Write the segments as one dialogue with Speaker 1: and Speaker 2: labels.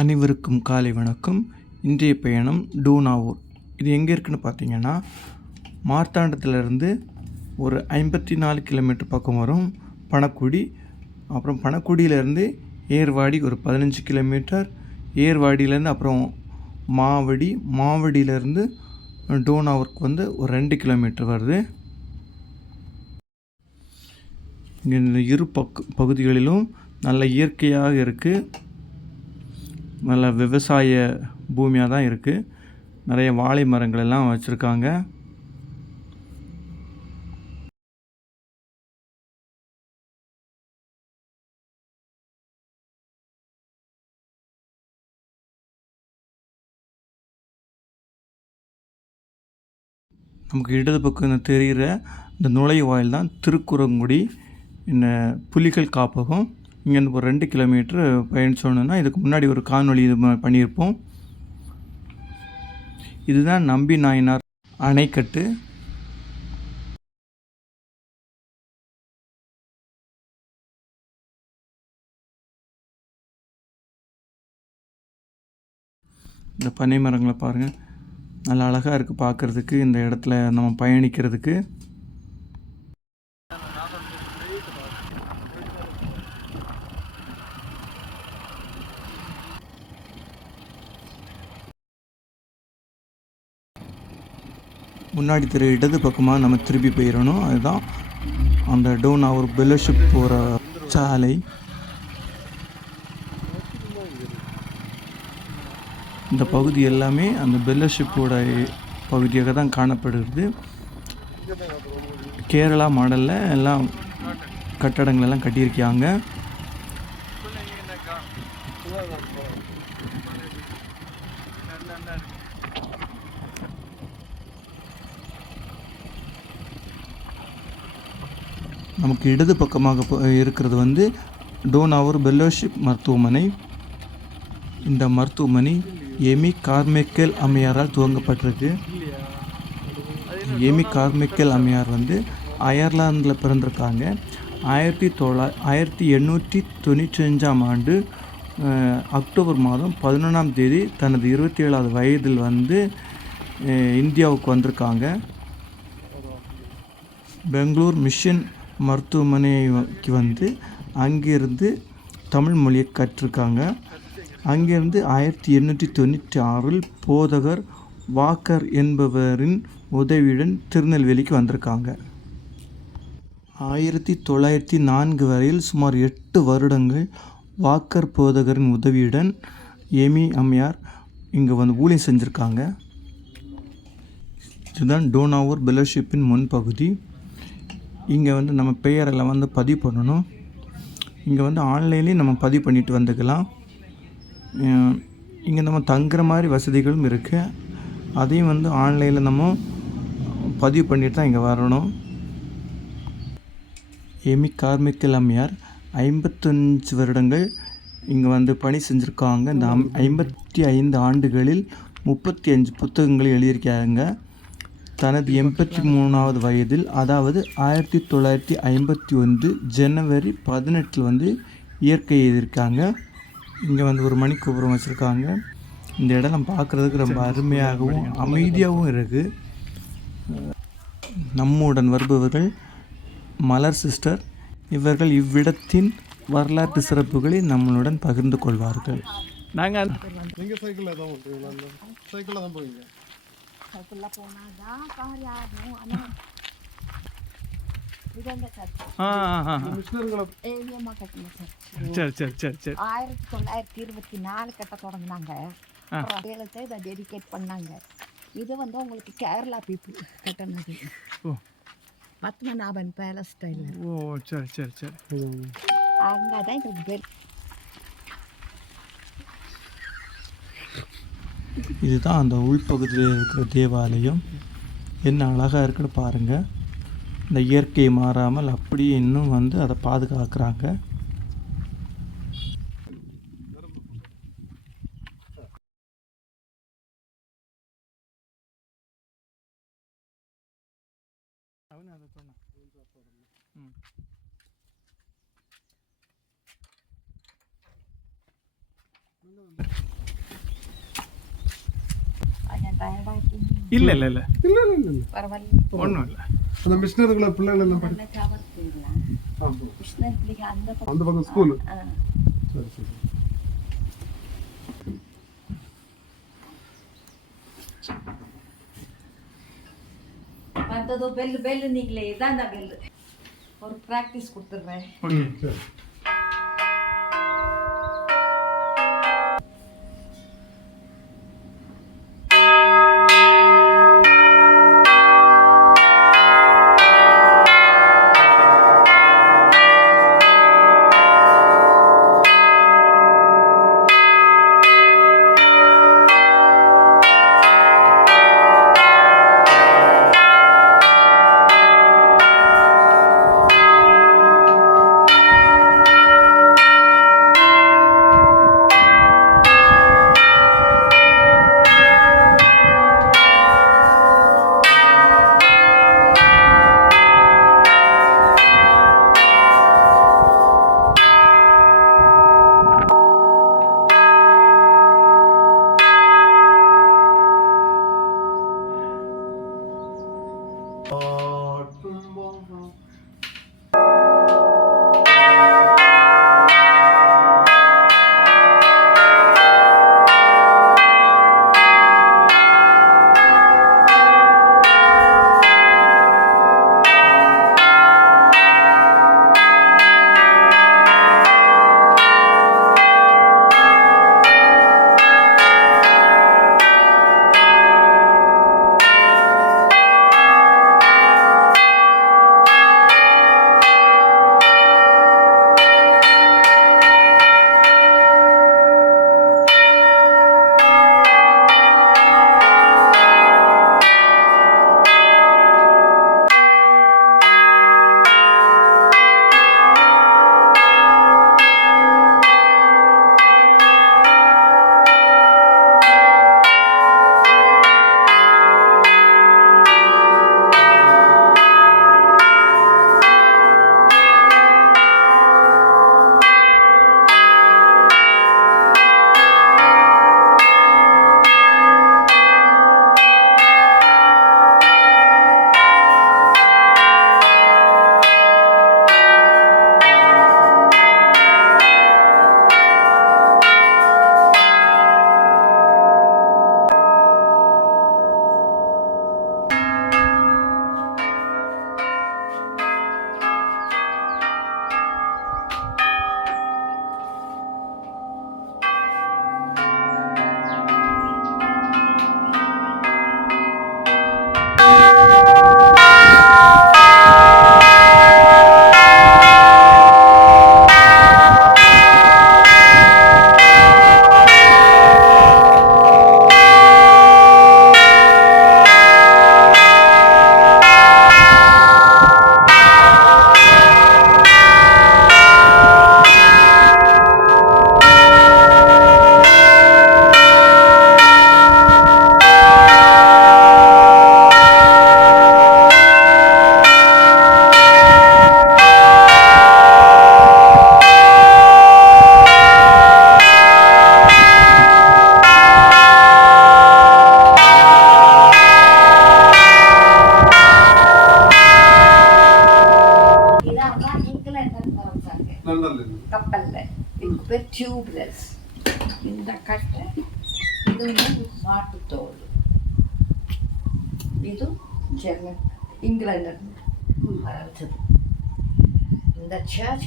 Speaker 1: அனைவருக்கும் காலை வணக்கம். இன்றைய பயணம் டூனாவூர். இது எங்கே இருக்குன்னு பார்த்தீங்கன்னா மார்த்தாண்டத்துலேருந்து ஒரு ஐம்பத்தி நாலு கிலோமீட்டர் பக்கம் வரும் பணக்குடி. அப்புறம் பணக்குடியிலேருந்து ஏர்வாடி ஒரு பதினஞ்சு கிலோமீட்டர். ஏர்வாடியிலேருந்து அப்புறம் மாவடி மாவடியிலேருந்து டோனாவூருக்கு வந்து ஒரு ரெண்டு கிலோமீட்டர் வருது. இங்கே இரு பக் பகுதிகளிலும் நல்ல இயற்கையாக இருக்குது நல்ல விவசாய பூமியாக தான் இருக்குது நிறைய வாழை மரங்கள் எல்லாம் வச்சுருக்காங்க. நமக்கு இடது பக்கம் தெரிகிற இந்த நுழைவாயில் தான் திருக்குறங்குடி. இந்த புலிகள் காப்பகம். இங்கேருந்து ஒரு ரெண்டு கிலோமீட்ரு பயணிச்சோன்னா இதுக்கு முன்னாடி ஒரு காணொலி இது பண்ணியிருப்போம். இதுதான் நம்பி நாயனார் அணைக்கட்டு. இந்த பனை மரங்களை பாருங்கள் நல்லா அழகாக இருக்குது பார்க்குறதுக்கு இந்த இடத்துல நம்ம பயணிக்கிறதுக்கு. முன்னாடி தெரு இடது பக்கமாக நம்ம திருப்பி போயிடணும் அதுதான் அந்த டோனாவூர் பெல்லோஷிப் போகிற சாலை. இந்த பகுதி எல்லாமே அந்த பெல்லர்ஷிப்போட பகுதியாக தான் காணப்படுகிறது. கேரளா மாடலில் எல்லாம் கட்டடங்கள் எல்லாம் கட்டியிருக்காங்க. நமக்கு இடது பக்கமாக இருக்கிறது வந்து டோனாவூர் பெல்லோஷிப் மருத்துவமனை. இந்த மருத்துவமனை எமி கார்மேக்கல் அம்மையாரால் துவங்கப்பட்டிருக்கு. எமி கார்மேக்கல் அம்மையார் வந்து அயர்லாந்தில் பிறந்திருக்காங்க. ஆயிரத்தி தொள்ளா ஆயிரத்தி எண்ணூற்றி தொண்ணூற்றி அஞ்சாம் ஆண்டு அக்டோபர் மாதம் பதினொன்றாம் தேதி தனது இருபத்தி ஏழாவது வயதில் வந்து இந்தியாவுக்கு வந்திருக்காங்க. பெங்களூர் மிஷன் மருத்துவமனைக்கு வந்து அங்கேருந்து தமிழ் மொழியை கற்றுருக்காங்க. அங்கேருந்து ஆயிரத்தி எண்ணூற்றி தொண்ணூற்றி ஆறில் போதகர் வாக்கர் என்பவரின் உதவியுடன் திருநெல்வேலிக்கு வந்திருக்காங்க. ஆயிரத்தி தொள்ளாயிரத்தி நான்கு வரையில் சுமார் எட்டு வருடங்கள் வாக்கர் போதகரின் உதவியுடன் எமி அம்மையார் இங்கே வந்து ஊழியம் செஞ்சுருக்காங்க. இதுதான் டோனாவூர் பெலோஷிப்பின் முன்பகுதி. இங்கே வந்து நம்ம பெயரெல்லாம் வந்து பதிவு பண்ணணும். இங்கே வந்து ஆன்லைன்லேயும் நம்ம பதிவு பண்ணிட்டு வந்துக்கலாம். இங்கே நம்ம தங்குற மாதிரி வசதிகளும் இருக்குது அதையும் வந்து ஆன்லைனில் நம்ம பதிவு பண்ணிட்டு தான் இங்கே வரணும். எமி கார்மிக்கல் அம்மையார் ஐம்பத்தஞ்சு வருடங்கள் இங்கே வந்து பணி செஞ்சுருக்காங்க. இந்த அம் ஐம்பத்தி ஐந்து ஆண்டுகளில் முப்பத்தி அஞ்சு புத்தகங்களை எழுதியிருக்காங்க. தனது எண்பத்தி மூணாவது வயதில் அதாவது ஆயிரத்தி தொள்ளாயிரத்தி ஐம்பத்தி ஒன்று ஜனவரி பதினெட்டில் வந்து இயற்கை எழுதியிருக்காங்க இங்கே வந்து ஒரு மணி கோபுரம் வச்சுருக்காங்க. இந்த இடம் நம்ம பார்க்குறதுக்கு ரொம்ப அருமையாகவும் அமைதியாகவும் இருக்குது நம்முடன் வருபவர்கள் மலர் சிஸ்டர் இவர்கள் இவ்விடத்தின் வரலாற்று சிறப்புகளை நம்மளுடன் பகிர்ந்து கொள்வார்கள்.
Speaker 2: நாங்கள்
Speaker 3: நீங்க சைக்கிள்ல தான் சைக்கிள்ல தான் போவீங்க.
Speaker 4: சைக்கிளில் போனால் தான் கார் ஆகும் ஆனால்
Speaker 2: சரி சரி சரி சரி
Speaker 4: ஆயிரத்தி தொள்ளாயிரத்தி இருபத்தி நாலு கட்ட தொடங்கினாங்க ஏழத்தை இதை டெடிகேட் பண்ணாங்க இது வந்து உங்களுக்கு கேரளா பீப்புள் கட்டினது பத்மநாபன் பேலஸ் ஸ்டைல்
Speaker 2: ஓ சரி சரி சரி
Speaker 4: அங்கே தான் எங்களுக்கு பெல்
Speaker 1: இதுதான் அந்த உள்பகுதியில் இருக்கிற தேவாலயம். என்ன அழகாக இருக்குன்னு பாருங்கள் இந்த இயற்கை மாறாமல் அப்படியே இன்னும் வந்து அதை பாதுகாக்கிறாங்க.
Speaker 2: இல்ல இல்ல இல்ல.
Speaker 3: இல்ல இல்ல இல்ல
Speaker 4: பரவாயில்ல.
Speaker 2: ஒண்ணும் இல்ல.
Speaker 3: அந்த மிஷினருக்குள்ள பிள்ளைகள் எல்லாம் படி
Speaker 4: அந்த பக்கம்
Speaker 3: ஸ்கூல். சரி சரி.
Speaker 4: வந்ததோ பெல்லு பெல்லு நீங்களே இதாண்டா பெல்லு ஒரு ப்ராக்டிஸ் கொடுத்துட்றேன்.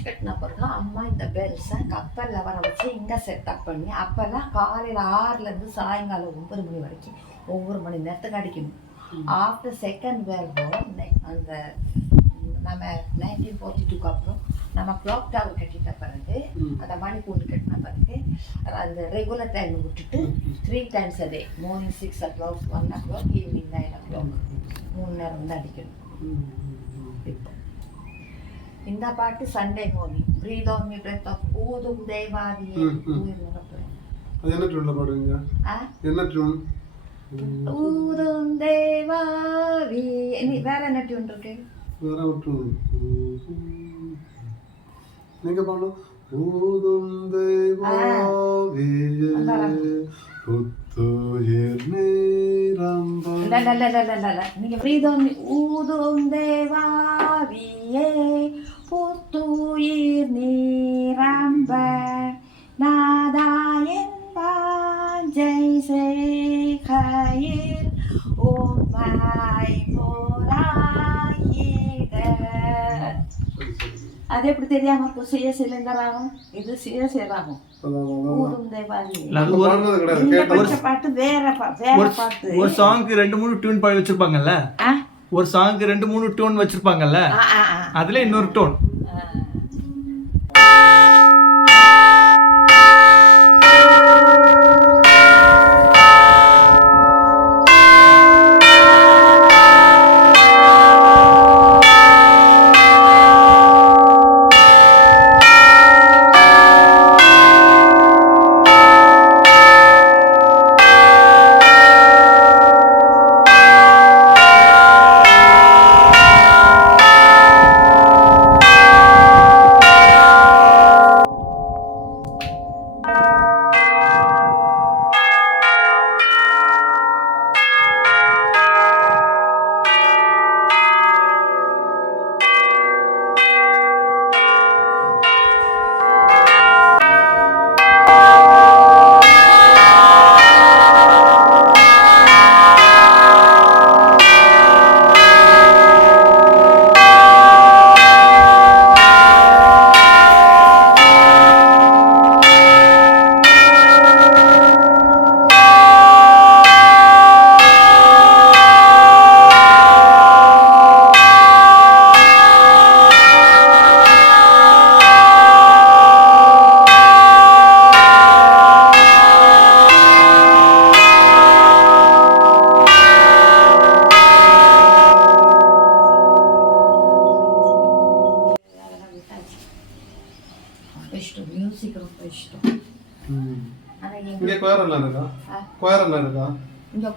Speaker 4: கட்டின பிறகு அம்மா இந்த பெல்ஸை கப்பலில் வர வச்சு இங்கே செட்டப் பண்ணி அப்போல்லாம் காலையில் ஆறுலேருந்து சாயங்காலம் ஒன்பது மணி வரைக்கும் ஒவ்வொரு மணி நேரத்துக்கு அடிக்கணும். ஆஃப்டர் செகண்ட் வேர்ல்ட் வார் அந்த நம்ம நைன்டீன் ஃபார்ட்டி டூக்கு அப்புறம் நம்ம கிளாக் டவர் கட்டிட்ட பிறகு அந்த மணிக்கூண்டு கட்டின பிறகு அந்த ரெகுலர் டைம் விட்டுட்டு three times day morning six o'clock one o'clock evening nine o'clock மூணு நேரம் வந்து அடிக்கணும். இப்போ. இந்த பாட்டு Sunday morning breathe on me breath of ஊதும் தேவாதியே
Speaker 3: ம், ம்.
Speaker 4: உயிர் நிரப்புறேன்
Speaker 3: அது என்ன டியூன்ல பாடுவீங்க
Speaker 4: ஆ
Speaker 3: என்ன டியூன்
Speaker 4: ஊதும் தேவாவி நீ வேற என்ன டியூன் இருக்கு
Speaker 3: வேற ஒரு டியூன் நீங்க பாடணும் ஊதும்
Speaker 4: அது எப்படி தெரியாம இருக்கும் சிய சிலிண்டராகும் இது சிய சேராகும்
Speaker 2: ஒரு சாங்க்கு ரெண்டு மூணு டியூன் பாடி வச்சிருப்பாங்கல்ல? ஒரு சாங்க்கு ரெண்டு மூணு டியூன் வச்சிருப்பாங்கல்ல. அதுல இன்னொரு டோன்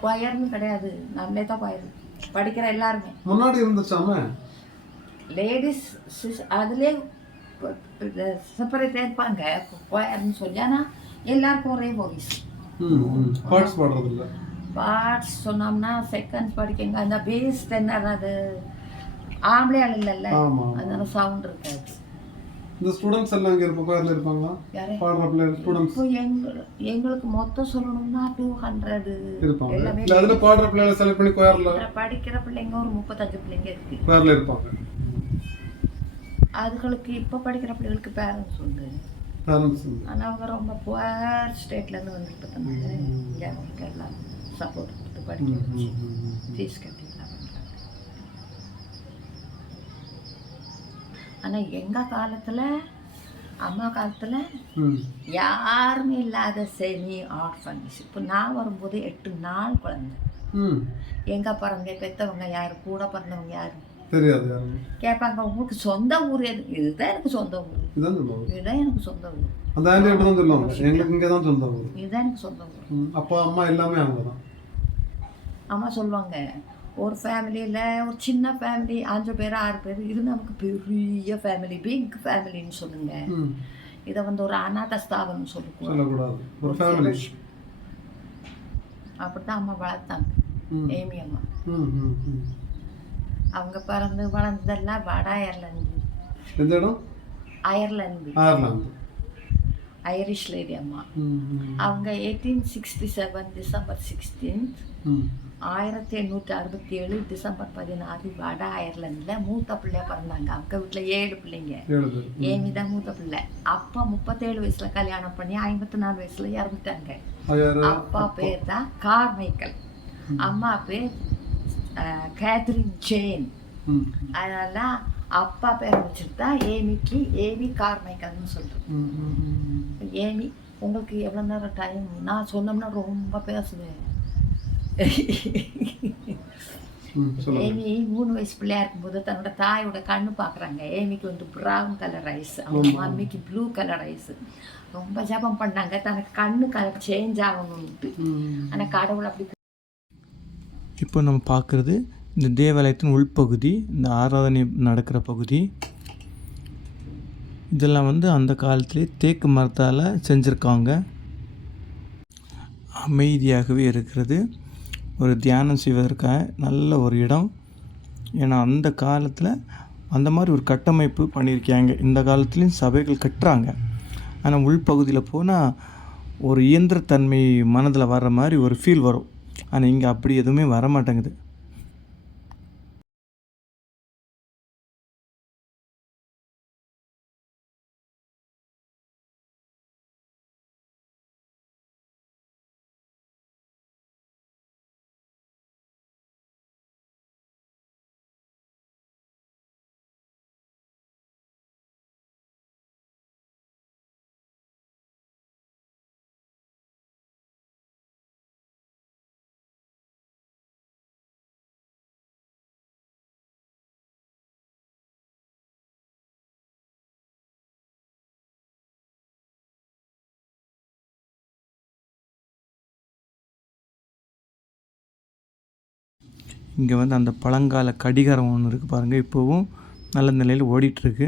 Speaker 4: கொயர்னு கிடையாது. நம்மளே தான் கொயர் படிக்கிற எல்லாருமே.
Speaker 3: முன்னாடி இருந்துச்சாம?
Speaker 4: லேடிஸ் அதுலேயே செப்பரேட்டாக இருப்பாங்க. கொயர்னு சொல்லி. ஆனால் எல்லாருக்கும் ஒரே வாய்ஸ்
Speaker 3: பாட்ஸ் பாடுறது இல்ல
Speaker 4: பார்ட்ஸ் சொன்னோம்னா செகண்ட்ஸ் படிக்கங்க அந்த பேஸ் தென்னர் அது. ஆம்பளை ஆள் இல்லைல்ல அதனால சவுண்ட் இருக்காது.
Speaker 3: இந்த ஸ்டூடெண்ட்ஸ் எல்லாம் இங்க இருப்ப கொயர்ல இருப்பாங்களா? பாடுற பிள்ளைங்க ஸ்டூடெண்ட்ஸ்
Speaker 4: எங்களுக்கு மொத்தம் சொல்லணும்னா டூ ஹண்ட்ரடு
Speaker 3: இருப்பாங்க. இல்ல அதுல பாடுற பிள்ளைகளை செலக்ட் பண்ணி கொயர்ல
Speaker 4: படிக்கிற பிள்ளைங்க ஒரு முப்பத்தஞ்சு பிள்ளைங்க இருக்கு.
Speaker 3: கொயர்ல இருப்பாங்க.
Speaker 4: அதுகளுக்கு இப்போ படிக்கிற பிள்ளைகளுக்கு பேரண்ட்ஸ் உண்டு.
Speaker 3: பேரண்ட்ஸ்
Speaker 4: ஆனால் அவங்க ரொம்ப புவர் ஸ்டேட்லேருந்து வந்துருப்பதுனால இங்கே அவங்களுக்கு எல்லாம் சப்போர்ட் கொடுத்து படிக்க ஃபீஸ் கட்டி எல்லாம் பண்ணுறாங்க ஆனால் எங்கள் காலத்தில் அம்மா காலத்தில் யாருமே இல்லாத செமி ஆர்ஃபன்ஸ் இப்போ நான் வரும்போது எட்டு நாள் குழந்தை. எங்கே பிறந்த பெற்றவங்க யார்? கூட பிறந்தவங்க யார்?
Speaker 3: தெரியாது
Speaker 4: கேட்பாங்க உங்களுக்கு சொந்த ஊர் எது? இதுதான் எனக்கு சொந்த ஊர். இதுதான் எனக்கு சொந்த ஊர்.
Speaker 3: அந்த ஆண்டி அப்படி தான் சொல்லுவாங்க. எங்களுக்கு இங்கே தான் சொந்த ஊர்.
Speaker 4: இதுதான் எனக்கு சொந்த ஊர்.
Speaker 3: அப்பா அம்மா எல்லாமே அவங்க தான்
Speaker 4: அம்மா சொல்லுவாங்க ஒரு ஃபேமிலியில் ஒரு சின்ன ஃபேமிலி அஞ்சு பேர் ஆறு பேர் இது நமக்கு பெரிய ஃபேமிலி பிக் ஃபேமிலின்னு சொல்லுங்க. இதை வந்து ஒரு அநாத ஸ்தாபனம் சொல்லுவோம்
Speaker 3: சொல்லக்கூடாது. ஒரு ஃபேமிலி
Speaker 4: அப்படித்தான் அம்மா வளர்த்தாங்க. ஏமி அம்மா. அவங்க பிறந்து வளர்ந்ததெல்லாம் வட அயர்லாந்து. அயர்லாந்து. ஐரிஷ் லேடி அம்மா. அவங்க eighteen sixty seven December
Speaker 3: sixteenth
Speaker 4: ஆயிரத்தி எண்ணூற்றி அறுபத்தி ஏழு டிசம்பர் பதினாறு வட அயர்லாண்டில் மூத்த பிள்ளை பிறந்தாங்க. அவங்க வீட்டில் ஏழு பிள்ளைங்க. ஏமி தான் மூத்த பிள்ளை. அப்பா முப்பத்தேழு வயசுல கல்யாணம் பண்ணி ஐம்பத்தி நாலு வயசுல இறந்துட்டாங்க. அப்பா பேர் தான் கார்மைக்கல் அம்மா பேர் கேத்ரின் ஜேன். அதனால அப்பா பேர் வச்சுட்டு தான் ஏமிக்கு ஏமி கார்மைக்கல்னு சொல்கிறோம் ஏமி உங்களுக்கு எவ்வளோ நேரம் டைம் நான் சொன்னோம்னா ரொம்ப பேசுவேன். ஏமி மூணு வயசு பிள்ளையா இருக்கும்போது தன்னோட தாயோட கண்ணு பார்க்குறாங்க. ஏமிக்கு வந்து ப்ரௌன் கலர் ஐஸ் அவங்க மம்மிக்கு ப்ளூ கலர் ஐஸ் ரொம்ப ஜபம் பண்ணாங்க. தனக்கு கண்ணு கலர் சேஞ்ச் ஆகணும்ட்டு ஆனால் கடவுள் அப்படி
Speaker 1: இப்போ நம்ம பார்க்குறது இந்த தேவாலயத்தின் உள்பகுதி இந்த ஆராதனை நடக்கிற பகுதி. இதெல்லாம் வந்து அந்த காலத்திலே தேக்கு மரத்தால் செஞ்சுருக்காங்க. அமைதியாகவே இருக்கிறது. ஒரு தியானம் செய்வதற்காக நல்ல ஒரு இடம். ஏன்னா அந்த காலத்தில் அந்த மாதிரி ஒரு கட்டமைப்பு பண்ணியிருக்காங்க. இந்த காலத்துலேயும் சபைகள் கட்டுறாங்க. ஆனால் உள்பகுதியில் போனால் ஒரு இயந்திரத்தன்மை மனதில் வர்ற மாதிரி ஒரு ஃபீல் வரும். ஆனால் இங்கே அப்படி எதுவுமே வர இங்கே வந்து அந்த பழங்கால கடிகாரம் ஒன்று இருக்குது பாருங்கள் இப்போவும் நல்ல நிலையில் ஓடிட்டுருக்கு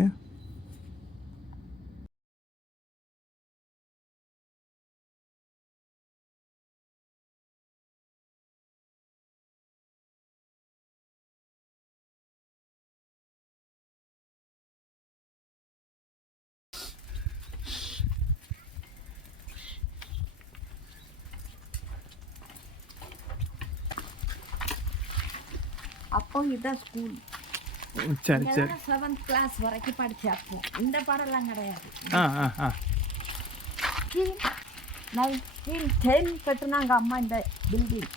Speaker 4: அப்போ இதுதான் ஸ்கூல்
Speaker 1: சரி சரி.
Speaker 4: செவன்த் கிளாஸ் வரைக்கும் படித்தேன் அப்போ. இந்த பாடம்லாம் கிடையாது.
Speaker 1: ஆ ஆ ஆ.
Speaker 4: நைன்டீன் டென் கட்டுனாங்க அம்மா இந்த பில்டிங்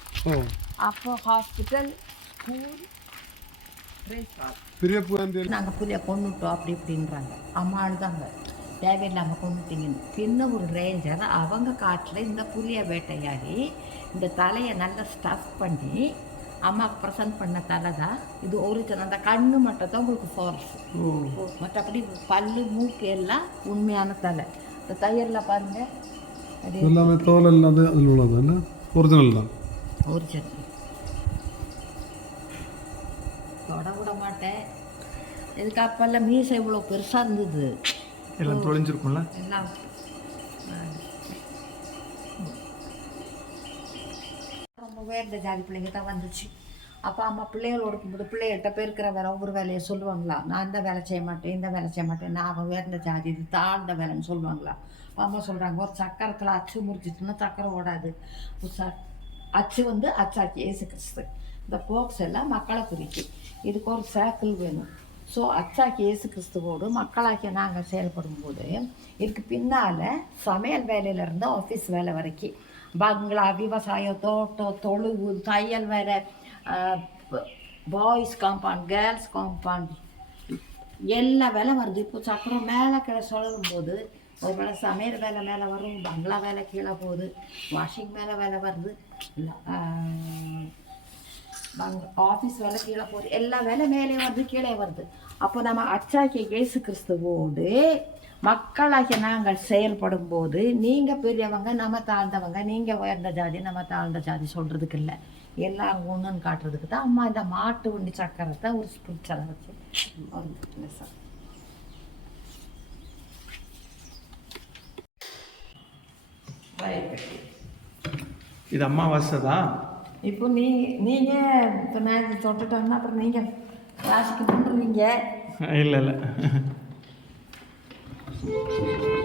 Speaker 4: அப்போ ஹாஸ்பிட்டல் ஸ்கூல்
Speaker 3: பெரிய
Speaker 4: நாங்கள் புள்ளைய கொண்டுட்டோம் அப்படி இப்படின்றாங்க. அம்மா அழுதாங்க. தேவையில்லாமல் கொண்டுட்டீங்கன்னு பின்ன ஒரு ரேஞ்சர் அவங்க காட்டில் இந்த புளிய வேட்டையாடி இந்த தலையை நல்லா ஸ்டஃப் பண்ணி அம்மாவுக்கு ப்ரெசன்ட் பண்ண தலை தான் இது ஒரிஜினல் அந்த கண்ணு மட்டும் தான் உங்களுக்கு ஃபால்ஸ் மற்றபடி பல்லு மூக்கு எல்லாம் உண்மையான தலை. இந்த தையலில் பாருங்க.
Speaker 3: எல்லாமே தோல் எல்லாம் அது அதில் உள்ளது? என்ன? ஒரிஜினல் தான்.
Speaker 4: ஒரிஜினல் தொட விட மாட்டேன். இதுக்கு அப்பெல்லாம் மீசை இவ்வளோ பெருசாக இருந்தது?
Speaker 1: எல்லாம் தொலைஞ்சிருக்கும்ல?
Speaker 4: எல்லாம் உயர்ந்த ஜாதி பிள்ளைங்க தான் வந்துச்சு. அப்போ அம்மா பிள்ளைகளோட கும்பிட்டு பிள்ளைகிட்ட பெருக்கிற வேலை ஒவ்வொரு வேலையை சொல்லுவாங்களா? நான் இந்த வேலை செய்ய மாட்டேன் இந்த வேலை செய்ய மாட்டேன் நான் அவன் உயர்ந்த ஜாதி இது தாழ்ந்த வேலைன்னு சொல்லுவாங்களா? அம்மா சொல்கிறாங்க ஒரு சக்கரத்தில் அச்சு முறிச்சிட்டுன்னா சக்கரை ஓடாது. ஒரு ச அச்சு வந்து அச்சாக்கி ஏசு கிறிஸ்து. இந்த போக்ஸ் எல்லாம் மக்களை குறிக்கு. இதுக்கு ஒரு சேக்கிள் வேணும். ஸோ அச்சாக்கி இயேசு கிறிஸ்துவோடு மக்களாக்கி நாங்கள் செயல்படும் போது இதுக்கு பின்னால் சமையல் வேலையிலேருந்து ஆஃபீஸ் வேலை வரைக்கும் பங்களா விவசாயம் தோட்டம் தொழுவு தையல் வேலை பாய்ஸ் காம்பவுண்ட் கேர்ள்ஸ் காம்பவுண்ட் எல்லா வேலை வருது. இப்போ சக்கரம் மேலே கீழே சொல்லும் போது ஒரு வேலை சமையல் வேலை மேலே வரும் பங்களா வேலை கீழே போகுது வாஷிங் மேலே வேலை வருது ஆஃபீஸ் வேலை கீழே போகுது எல்லா வேலை மேலே வருது கீழே வருது. அப்போ நம்ம அச்சாக்கிய இயேசு கிறிஸ்துவோடு மக்களாகிய நாங்கள் செயல்படும் போது நீங்கள் பெரியவங்க நம்ம தாழ்ந்தவங்க நீங்கள் உயர்ந்த ஜாதி நம்ம தாழ்ந்த ஜாதி சொல்கிறதுக்கு இல்லை எல்லாம் ஒன்றுன்னு காட்டுறதுக்கு தான் அம்மா இந்த மாட்டு வண்டி சக்கரத்தை ஒரு ஸ்பிரிச்சரை வச்சு.
Speaker 1: இது அம்மாவாசை தான்
Speaker 4: இப்போ நீ நீங்கள் இப்போ நான் தொட்டுட்டோம்னா அப்புறம் நீங்கள் கிளாஸுக்கு பண்ணுறீங்க
Speaker 1: இல்லை இல்லை. Thank you.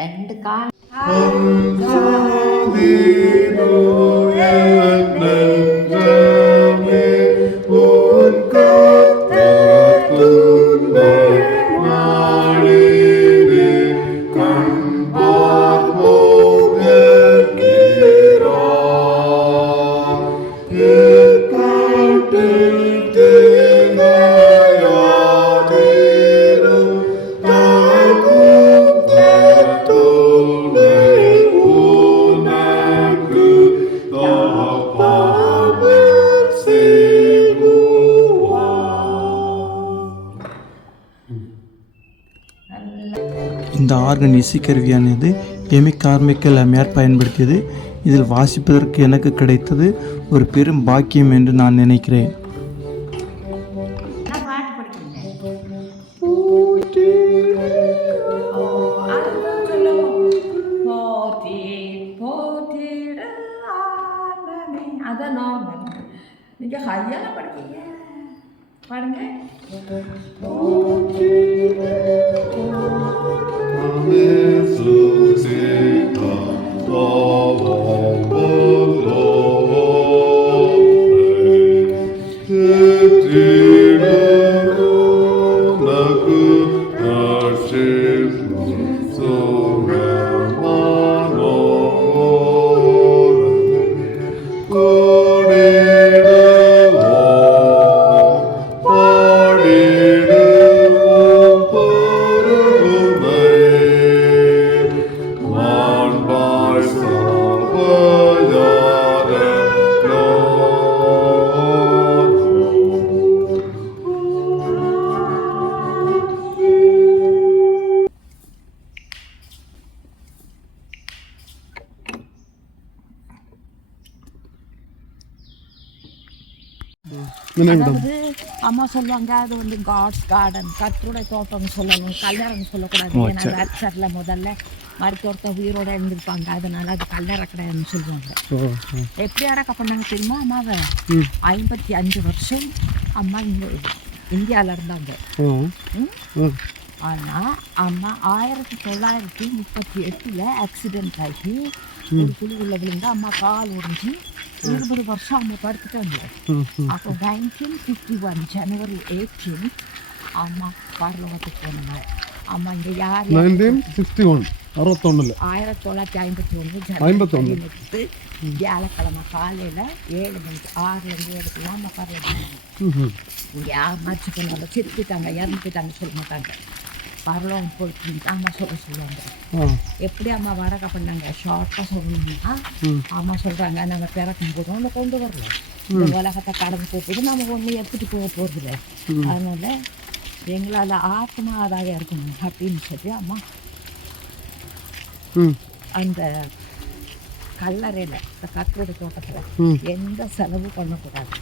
Speaker 4: ரெண்டு கால்.
Speaker 1: இந்த ஆர்கன் இசைக்கருவியானது எமி கார்மிக்கல் அம்மையார் பயன்படுத்தியது. இதில் வாசிப்பதற்கு எனக்கு கிடைத்தது ஒரு பெரும் பாக்கியம் என்று நான் நினைக்கிறேன்.
Speaker 4: அதான் நார்மல் நீங்கள் ஹையான படிக்கீங்க பாருங்க. அது வந்து காட்ஸ் கார்டன் கத்தருடைய தோட்டம்னு சொல்லணும் கல்லறைன்னு சொல்லக்கூடாது. ஏன்னா ரேப்சரில் முதல்ல மருத்துவத்தை உயிரோட இருந்திருப்பாங்க. அதனால அது கல்லறை கிடையாதுன்னு சொல்லுவாங்க. எப்படி அடக்க பண்ணாங்க தெரியுமா அம்மாவை? ஐம்பத்தி அஞ்சு வருஷம் அம்மா இங்கே இந்தியாவில் இருந்தாங்க. ம்? ஆனா அம்மா ஆயிரத்தி தொள்ளாயிரத்தி முப்பத்தி எட்டுல ஆக்சிடென்ட் ஆகி ஒரு குழுவில் விழுந்து அம்மா கால் உடைஞ்சு இருபது வருஷம் அம்மா படுத்துட்டாங்க. அப்போ nineteen fifty one January eighteen அம்மா பரலோகத்துக்கு போனாங்க. அம்மா இங்கே யார்
Speaker 3: நைன்டீன் சிக்ஸ்டி ஒன் அறுபத்தொன்னுல.
Speaker 4: ஆயிரத்தி தொள்ளாயிரத்தி ஐம்பத்தி ஒன்று
Speaker 3: ஐம்பத்தொன்னு.
Speaker 4: ஜனவரி வியாழக்கிழமை காலையில் ஏழு மணிக்கு ஆறுலேருந்து ஏழுக்குலாம் அம்மா பரலோகம் இங்கே யார் மறைச்சு போனாலும் செத்துட்டாங்க இறந்துட்டாங்க சொல்ல மாட்டாங்க பரலோகம் போயிட்டு அம்மா சொல்ல சொல்லுவாங்க. எப்படி அம்மா வடக்க பண்ணாங்க? ஷார்ட்டாக சொல்லணும்னா அம்மா சொல்கிறாங்க நாங்கள் பிறக்கும் போது ஒன்று கொண்டு வரல இந்த உலகத்தை கடந்து போகுது நம்ம ஒன்று எடுத்துகிட்டு போக போகிறதில்ல அதனால் எங்களால் ஆத்மா ஆதாயம் இருக்கணும் அப்படின்னு சொல்லி அம்மா அந்த கல்லறையில் இந்த கக்கோட தோட்டத்தில் எந்த செலவும் பண்ணக்கூடாது.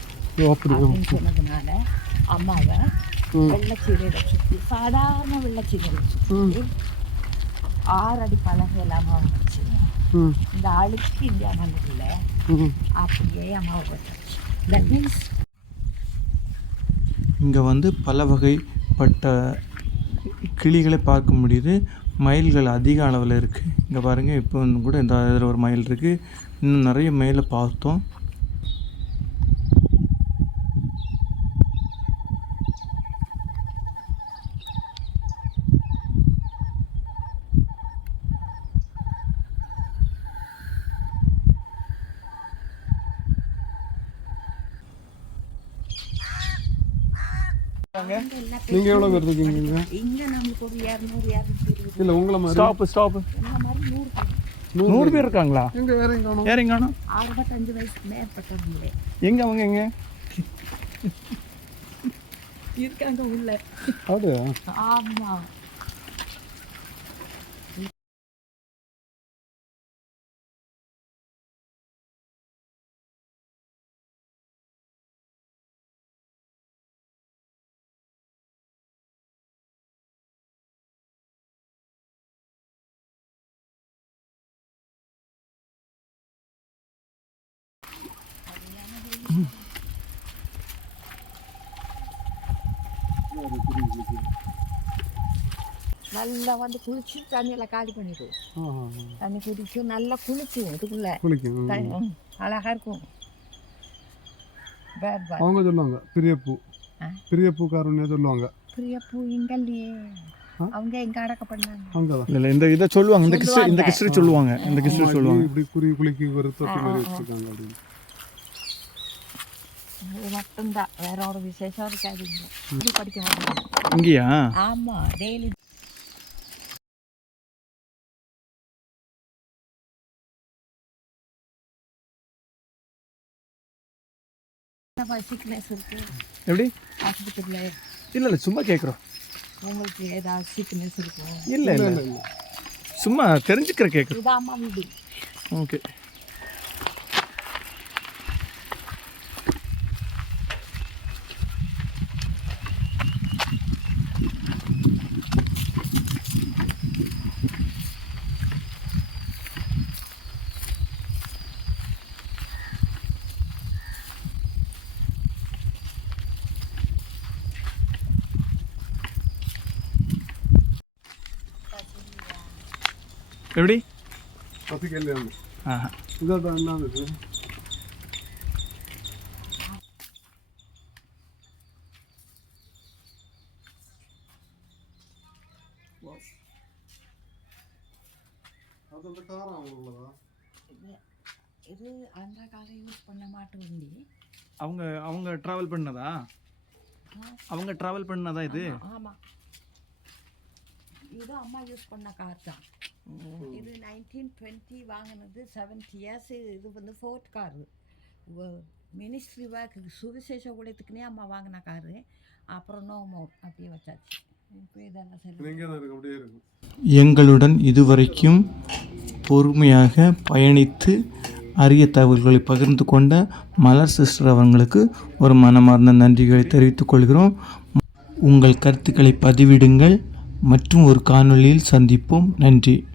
Speaker 3: அப்படி
Speaker 4: அப்படின்னு சொன்னதுனால அம்மாவை வெள்ளச்சீரையில சுற்றி சாதாரண வெள்ளச்சீரையில சுற்றி ஆறு அடி பலகை இல்லாமல் வந்துச்சு இந்த அழுக்கு இந்தியா மண்ணில் அப்படியே அம்மாவை வச்சாச்சு தட் மீன்ஸ்
Speaker 1: இங்கே வந்து பல வகைப்பட்ட கிளிகளை பார்க்க முடியுது மயில்கள் அதிக அளவில் இருக்குது இங்கே பாருங்கள் இப்போ வந்து கூட இந்த இதில் ஒரு மயில் இருக்குது இன்னும் நிறைய மயிலை பார்த்தோம்
Speaker 3: நீங்க எவ்வளவு பேர் இருக்கீங்க
Speaker 4: இங்கே? நம்மளுக்கு ஒரு இரநூறு இரநூத்தி இருபது.
Speaker 3: இல்ல உங்களை மாதிரி.
Speaker 4: இந்த மாதிரி நூறு பேர்.
Speaker 1: நூறு பேர். இருக்காங்களா?
Speaker 3: எங்க வேற எங்க காணோம்
Speaker 1: யார் எங்க
Speaker 4: அறுபத்தஞ்சு வயசுக்கு மேற்பட்டவங்களே.
Speaker 1: எங்கே அவங்க எங்கே?
Speaker 4: இருக்காங்க உள்ள.
Speaker 3: அப்படியா?
Speaker 4: ஆமா. நல்லா வந்து குளிச்சு தண்ணியெல்லாம் காலி பண்ணிடுவோம். தண்ணி குடிச்சு நல்லா குளிச்சுவோம் இதுக்குள்ள
Speaker 3: குளிக்கும் ம்,
Speaker 4: அழகா இருக்கும்.
Speaker 3: அவங்க சொல்லுவாங்க பிரியப்பூ. பிரியப்பூ காரணியா சொல்லுவாங்க.
Speaker 4: பிரியப்பூ இங்கல்லையே அவங்க எங்க அடக்க பண்ணாங்க.
Speaker 1: இல்லை இந்த இதை சொல்லுவாங்க இந்த கிறிஸ்டி இந்த கிறிஸ்டி சொல்லுவாங்க இந்த கிறிஸ்டி
Speaker 3: ஆமா,
Speaker 1: சொல்லுவாங்க.
Speaker 3: இப்படி குருவி குளிக்கு ஒரு தொட்டி மாதிரி வச்சிருக்காங்க அப்படின்னு.
Speaker 4: இது மட்டும்தான் வேற ஒரு விசேஷம் இருக்காது இங்க. இது படிக்க மாட்டோம்
Speaker 1: இங்கேயா?
Speaker 4: ஆமா டெய்லி
Speaker 1: எப்படி?
Speaker 4: ஆஸ்பத்திரியில்
Speaker 1: இல்லை இல்லை சும்மா கேட்குறோம்
Speaker 4: உங்களுக்கு ஏதாவது சீக்னஸ் இருக்கும்
Speaker 2: இல்லை இல்லை சும்மா தெரிஞ்சுக்கிற
Speaker 4: வீடு.
Speaker 2: ஓகே. எப்படி
Speaker 4: இது அந்த காலம் யூஸ் பண்ண மாட்டு வண்டி
Speaker 2: அவங்க அவங்க ட்ராவல் பண்ணதா அவங்க ட்ராவல் பண்ணதா இது
Speaker 4: ஆமாம் இது அம்மா யூஸ் பண்ண கார் தான். இது நைன்டீன் டுவெண்ட்டி வாங்கினது செவன்ட்டி இயர்ஸ் இது வந்து ஃபோர்ட் காரு மினிஸ்ட்ரி ஒர்க்கு சுவிசேஷ ஊழியத்துக்குனே அம்மா வாங்கின காரு அப்புறம் நோ மோர் அப்படியே வச்சாச்சு.
Speaker 1: எங்களுடன் இதுவரைக்கும் பொறுமையாக பயணித்து அரிய தகவல்களை பகிர்ந்து கொண்ட மலர் சிஸ்டர் அவங்களுக்கு ஒரு மனமார்ந்த நன்றிகளை தெரிவித்துக் கொள்கிறோம். உங்கள் கருத்துக்களை பதிவிடுங்கள். மற்றும் ஒரு காணொளியில் சந்திப்போம். நன்றி.